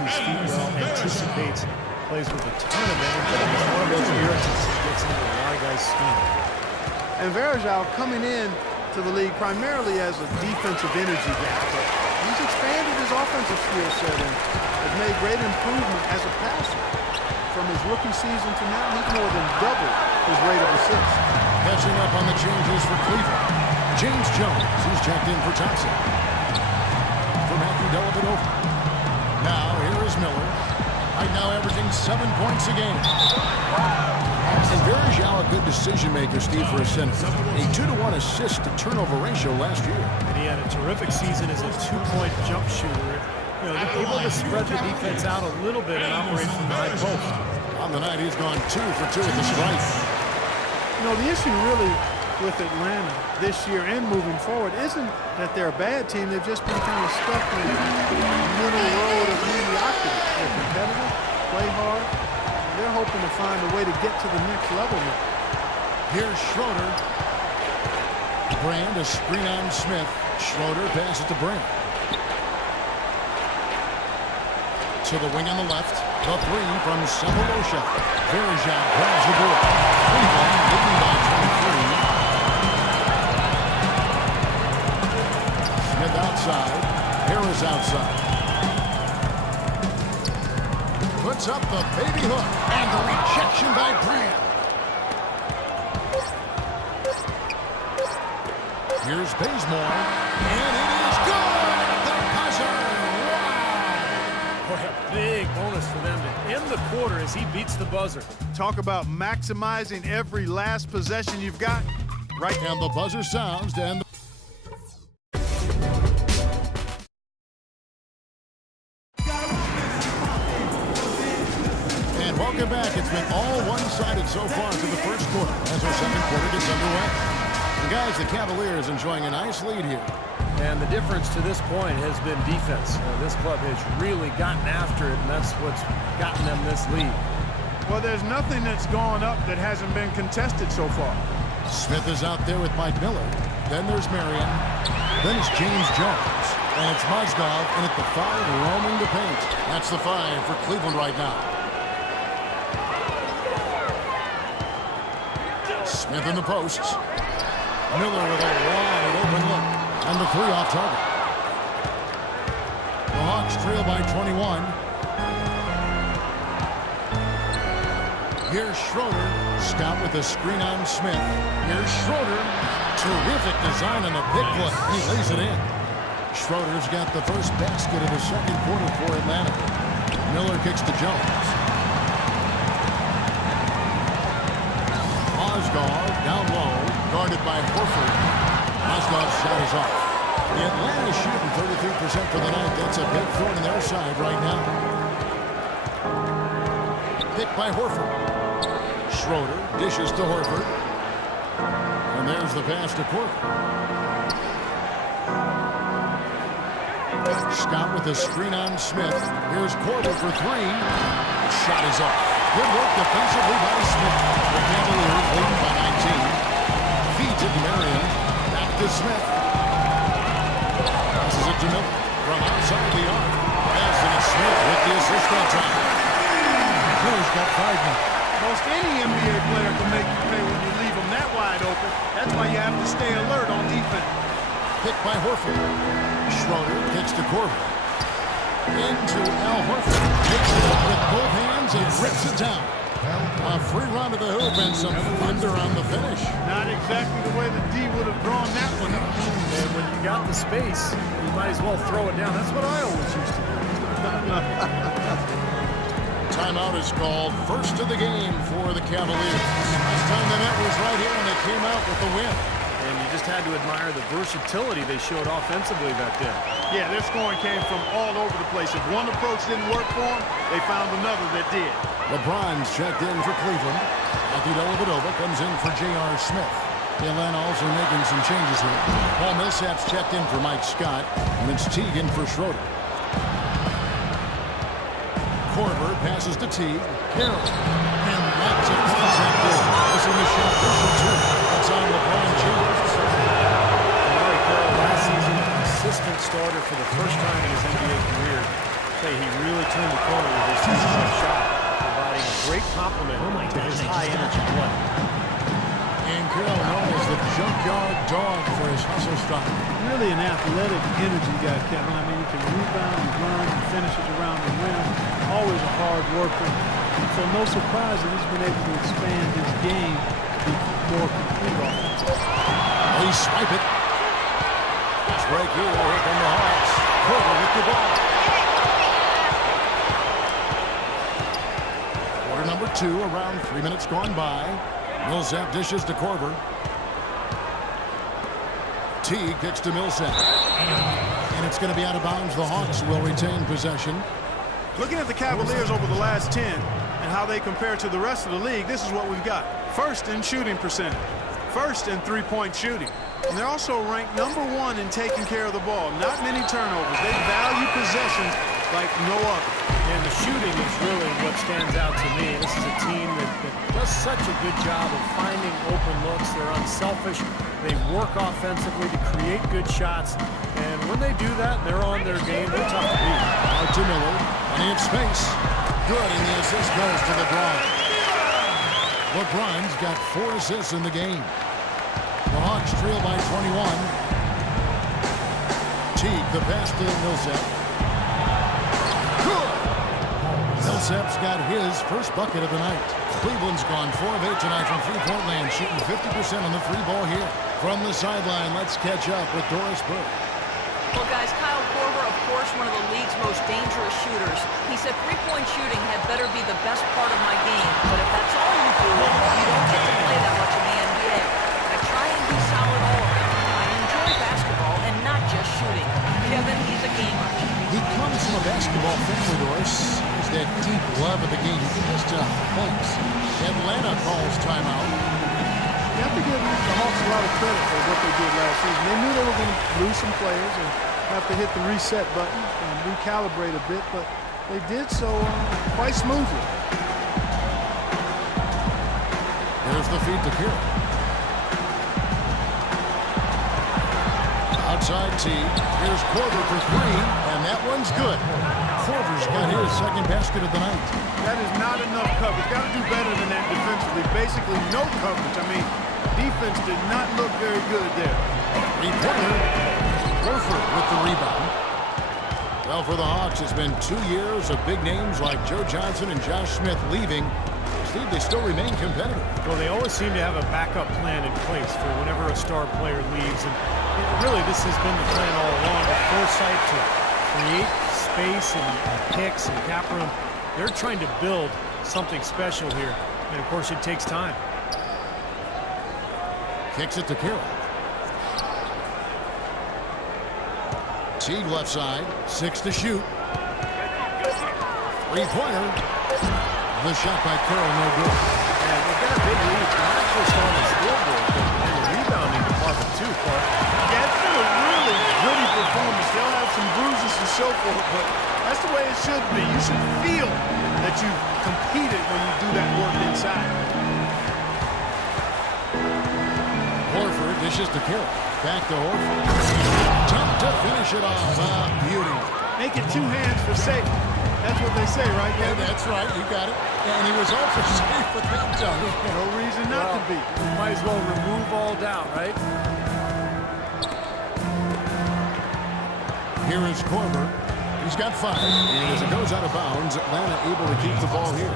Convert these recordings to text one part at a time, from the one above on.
his feet well, anticipates, plays with a ton of energy. He's one of those irritants that gets into a lot of guys' scheme. And Varejao coming in to the league primarily as a defensive energy guy, but he's expanded his offensive skill set and has made great improvement as a passer. From his rookie season to now, he's more than doubled his rate of assists. Catching up on the changes for Cleveland, James Jones, who's checked in for Thompson. For Matthew Dellavedova. Now, here is Miller. Right now, averaging 7 points a game. And Varejao, a good decision-maker, Steve, for a center. A 2-to-1 assist-to-turnover ratio last year. And he had a terrific season as a two-point jump shooter. You know, they're able to spread the defense out a little bit and operate from the high post. On the night, he's gone 2 for 2 at the stripe. You know, the issue really with Atlanta this year and moving forward isn't that they're a bad team. They've just been kind of stuck in the middle road of mediocrity. They're competitive, play hard. They're hoping to find a way to get to the next level now. Here's Schroeder. Brand, a screen on Smith. Schroeder passes to Brand. To the wing on the left. The three from Saporosha. Varejao grabs the board. Cleveland leading by 23. Smith outside. Harris outside. Puts up the baby hook. And the rejection by Brand. Here's Bazemore. And it is good at the buzzer. Wow! Boy, a big bonus for them to end the quarter as he beats the buzzer. Talk about maximizing every last possession you've got. Right. And the buzzer sounds to end the welcome back. It's been all one-sided so far through the first quarter as our second quarter gets underway. And guys, the Cavaliers enjoying a nice lead here. And the difference to this point has been defense. This club has really gotten after it, and that's what's gotten them this lead. Well, there's nothing that's gone up that hasn't been contested so far. Smith is out there with Mike Miller. Then there's Marion. Then it's James Jones. And it's Mozgov in at the 5, roaming the paint. That's the 5 for Cleveland right now. Smith in the posts. Miller with a wide open look. And the 3 off target. The Hawks trail by 21. Here's Schroeder. Scout with a screen on Smith. Here's Schroeder. Terrific design on the pick play. He lays it in. Schroeder's got the first basket of the second quarter for Atlanta. Miller kicks to Jones. Mozgov down low, guarded by Horford. Mozgov's shot is off. The Atlanta shooting 33% for the night. That's a big thorn in their side right now. Picked by Horford. Schroeder dishes to Horford. And there's the pass to Korver. Scott with a screen on Smith. Here's Korver for 3. Shot is off. Good work defensively by Smith. The Cavaliers leading by 19. Feed to Marion. Back to Smith. Passes it to Miller from outside the arc. Passing to Smith with the assist that time. Miller's got 5 now. Most any NBA player can make you pay when you leave them that wide open. That's why you have to stay alert on defense. Picked by Horford. Schroeder kicks to Korver. Into Al Horford. Takes it up with both hands and rips it down. A free run to the hoop and some thunder on the finish. Not exactly the way the D would have drawn that one up. And when you got the space, you might as well throw it down. That's what I always used to do. Timeout is called. First of the game for the Cavaliers. Last time the net was right here and they came out with the win. And you just had to admire the versatility they showed offensively back then. Yeah, their scoring came from all over the place. If one approach didn't work for them, they found another that did. LeBron's checked in for Cleveland. Matthew Dellavedova comes in for J.R. Smith. Atlanta also making some changes here. Paul Millsap's checked in for Mike Scott. And it's Teague in for Schroeder. Korver passes to Teague. Carroll. And lots of contact there. Missing the shot. Pushing 2. That's on LeBron James. Amari Carroll last season, a consistent starter for the first time in his NBA career. He really turned the backyard dog for his hustle stop. Really an athletic energy guy, Kevin. I mean, he can rebound and run and finishes around the rim. Always a hard worker. So no surprise that he's been able to expand his game to be more complete offense. He swipe it. Fast break here from the Hawks. Korver with the ball. Quarter number 2, around 3 minutes gone by. Millsap dishes to Korver. Teague kicks to Millsap. And it's going to be out of bounds. The Hawks will retain possession. Looking at the Cavaliers over the last 10 and how they compare to the rest of the league, this is what we've got. First in shooting percentage. First in three-point shooting. And they're also ranked number 1 in taking care of the ball. Not many turnovers. They value possessions like no other. And the shooting is really what stands out to me. This is a team that does such a good job of finding open looks. They're unselfish. They work offensively to create good shots. And when they do that, they're on their game. They're tough to beat. Out to Miller. Plenty of space. Good, and the assist goes to LeBron. LeBron's got 4 assists in the game. The Hawks trail by 21. Teague, the pass to Millsap. Good! Millsap's got his first bucket of the night. Cleveland's gone 4 of 8 tonight from three-point land, shooting 50% on the free ball here. From the sideline, let's catch up with Doris Burke. Well, guys, Kyle Korver, of course, one of the league's most dangerous shooters. He said three-point shooting had better be the best part of my game. But if that's all you do, you don't get to play that much in the NBA. I try and be solid all around. I enjoy basketball and not just shooting. Kevin, he's a gamer. He comes from a basketball family, Doris. He's that deep love of the game. He can just points. Atlanta calls timeout. You have to give the Hawks a lot of credit for what they did last season. They knew they were going to lose some players and have to hit the reset button and recalibrate a bit, but they did so quite smoothly. There's the feed to Kira. Outside Teague. Here's Korver for 3, and that one's good. Korver's got his second basket of the night. That is not enough coverage. Got to do better than that defensively. Basically no coverage. I mean, defense did not look very good there. Three-pointer. Horford with the rebound. Well, for the Hawks, it's been 2 years of big names like Joe Johnson and Josh Smith leaving. Steve, they still remain competitive. Well, they always seem to have a backup plan in place for whenever a star player leaves. And really, this has been the plan all along. The foresight to create space and picks and cap room. They're trying to build something special here. And, of course, it takes time. Kicks it to Kira. Teague left side. 6 to shoot. Three-pointer. The shot by Carroll, no good. And they've got a big lead, not just on the scoreboard, but in the rebounding department, too, Clark. Yeah, it's been a really gritty performance. They'll have some bruises to show for it, but that's the way it should be. You should feel that you've competed when you do that work inside. Horford dishes to Carroll. Back to Horford. Jump to finish it off. Beauty. Make it 2 hands for safety. That's what they say, right, Yeah, Kevin? that's right. You got it. And he was also safe with that dunk. No reason not to be. Might as well remove all doubt, right? Here is Korver. He's got 5. And as it goes out of bounds, Atlanta able to keep the ball here.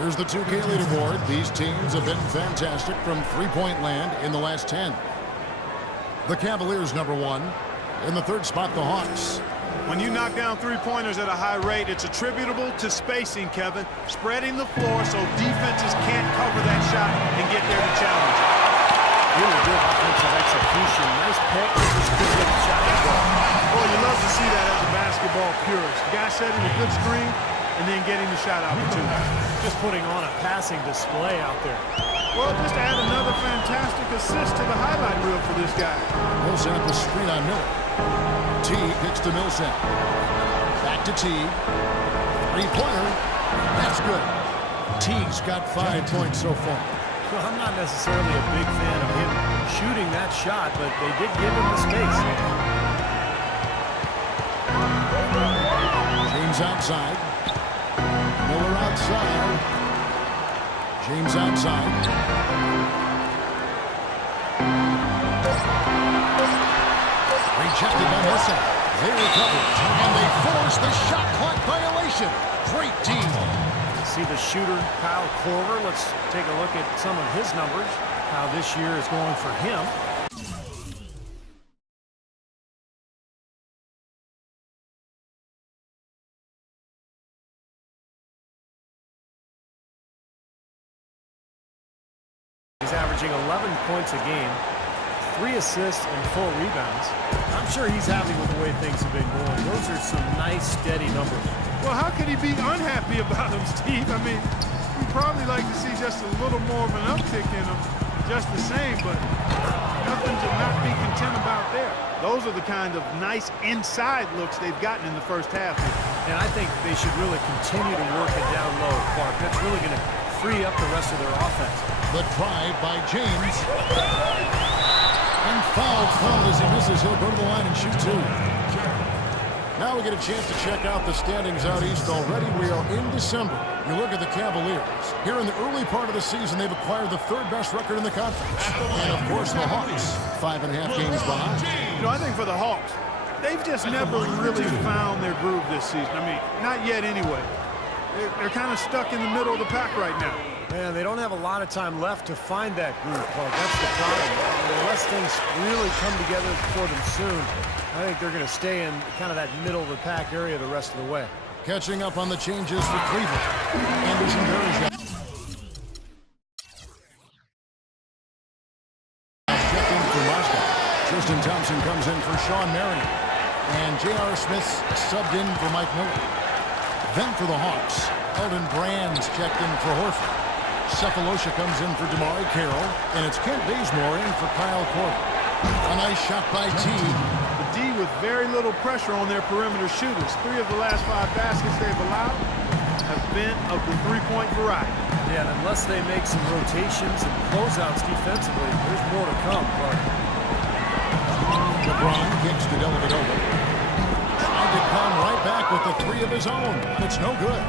Here's the 2K leaderboard. These teams have been fantastic from three-point land in the last 10. The Cavaliers, number 1. In the 3rd spot, the Hawks. When you knock down three-pointers at a high rate, it's attributable to spacing, Kevin. Spreading the floor so defenses can't cover that shot and get there to challenge it. Really good offensive execution. Nice pick. Just couldn't get the shot to go. Boy, you love to see that as a basketball purist. Guy setting a good screen and then getting the shot opportunity. Just putting on a passing display out there. Well, just add another fantastic assist to the highlight reel for this guy. Millsap the screen on Miller. Teague kicks to Millsap. Back to Teague. Three-pointer. That's good. Teague's got 5 points so far. Well, I'm not necessarily a big fan of him shooting that shot, but they did give him the space. James outside. Miller outside. James outside. Rejected by Millsap. They recover, and they force the shot clock violation. Great D. See the shooter, Kyle Korver. Let's take a look at some of his numbers, how this year is going for him. He's averaging 11 points a game, 3 assists and 4 rebounds. I'm sure he's happy with the way things have been going. Those are some nice, steady numbers. Well, how could he be unhappy about him, Steve? I mean, we'd probably like to see just a little more of an uptick in him, just the same, but nothing to not be content about there. Those are the kind of nice inside looks they've gotten in the first half here. And I think they should really continue to work it down low, Clark. That's really going to free up the rest of their offense. The drive by James. And fouled as he misses. He'll go to the line and shoot 2. Now we get a chance to check out the standings out east already. We are in December. You look at the Cavaliers. Here in the early part of the season, they've acquired the 3rd best record in the conference. And, of course, the Hawks, 5.5 games behind. You know, I think for the Hawks, they've just never really found their groove this season. I mean, not yet anyway. They're kind of stuck in the middle of the pack right now. Man, they don't have a lot of time left to find that groove, Clark. That's the problem. Unless things really come together for them soon, I think they're going to stay in kind of that middle of the pack area the rest of the way. Catching up on the changes for Cleveland. Anderson Varejao. Checked in for Moscow. Tristan Thompson comes in for Sean Marion. And J.R. Smith subbed in for Mike Miller. Then for the Hawks, Elton Brand's checked in for Horford. Cephalosha comes in for DeMar Carroll, and it's Kent Bazemore in for Kyle Korver. A nice shot by Teague. The D with very little pressure on their perimeter shooters. 3 of the last 5 baskets they've allowed have been of the 3-point variety. Yeah, and unless they make some rotations and closeouts defensively, there's more to come, Clark. LeBron kicks to Dellavedova. Trying to come right back with the 3 of his own. It's no good.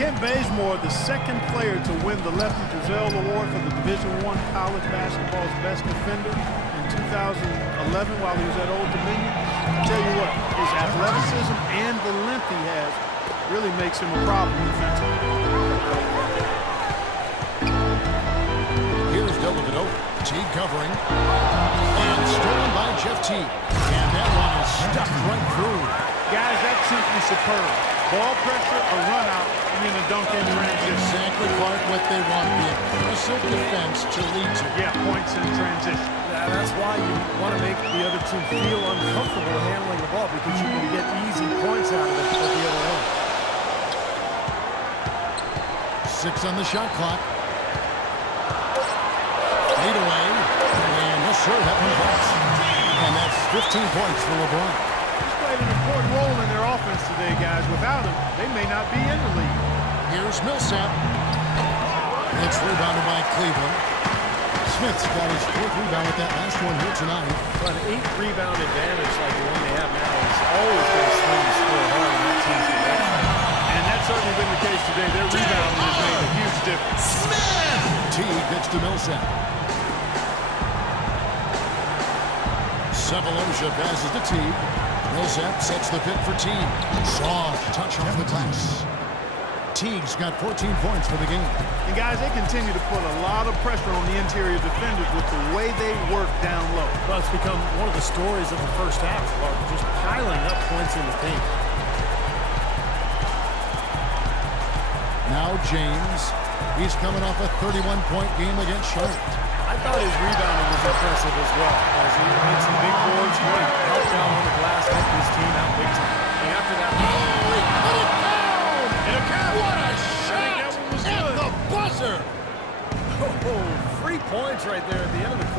Kent Bazemore, the 2nd player to win the Lefty Driesell Award for the Division I college basketball's best defender in 2011 while he was at Old Dominion. I'll tell you what, his athleticism and the length he has really makes him a problem defensively. Here's Dellavedova. Teague covering. And stolen by Jeff Teague. And that one is stuck right through. Guys, that's simply superb. Ball pressure, a run out, and then a dunk in transition. Exactly, Clark, what they want. The aggressive defense to lead to. Yeah, points in transition. Yeah, that's why you want to make the other team feel uncomfortable handling the ball, because you can get easy points out of it at the other end. 6 on the shot clock. Fade away. And yes, sir, that one drops. And that's 15 points for LeBron. He's played an important role in their offense today, guys. Without him, they may not be in the league. Here's Millsap. It's rebounded by Cleveland. Smith's got his 4th rebound with that last one here tonight. But an 8-rebound advantage like the one they have now is always going to swing the score hard in that team's direction. And that's certainly been the case today. Their rebounding has made a huge difference. Smith! Teague gets to Millsap. Cephalosha passes to Teague. Millsap sets the pick for Teague. Soft touch off the glass. Teague's got 14 points for the game. And guys, they continue to put a lot of pressure on the interior defenders with the way they work down low. Well, it's become one of the stories of the first half, Clark, just piling up points in the paint. Now James. He's coming off a 31-point game against Charlotte. I thought his rebounding was impressive as well, as he made some big boards, really helped out on the glass, helped his team out big time. And after that, What a shot! At the buzzer! oh, 3 points right there at the end of the quarter.